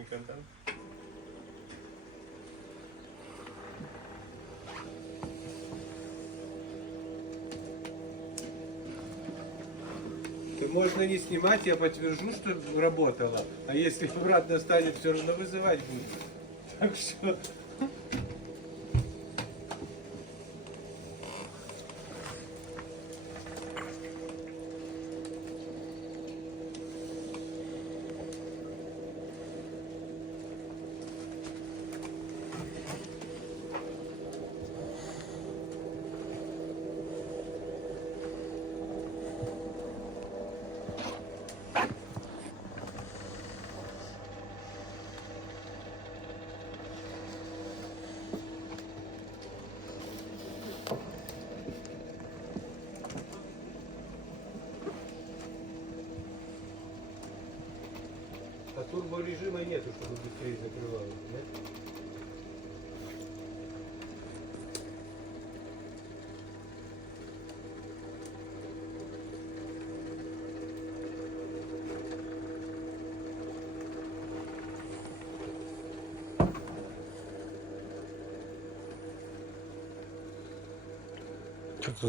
быстренько, да? Ты можно не снимать, я подтвержу, что работало. А если обратно станет, все равно вызывать будет. Так что... А турборежима нету, чтобы быстрее закрывалось, нет? Что-то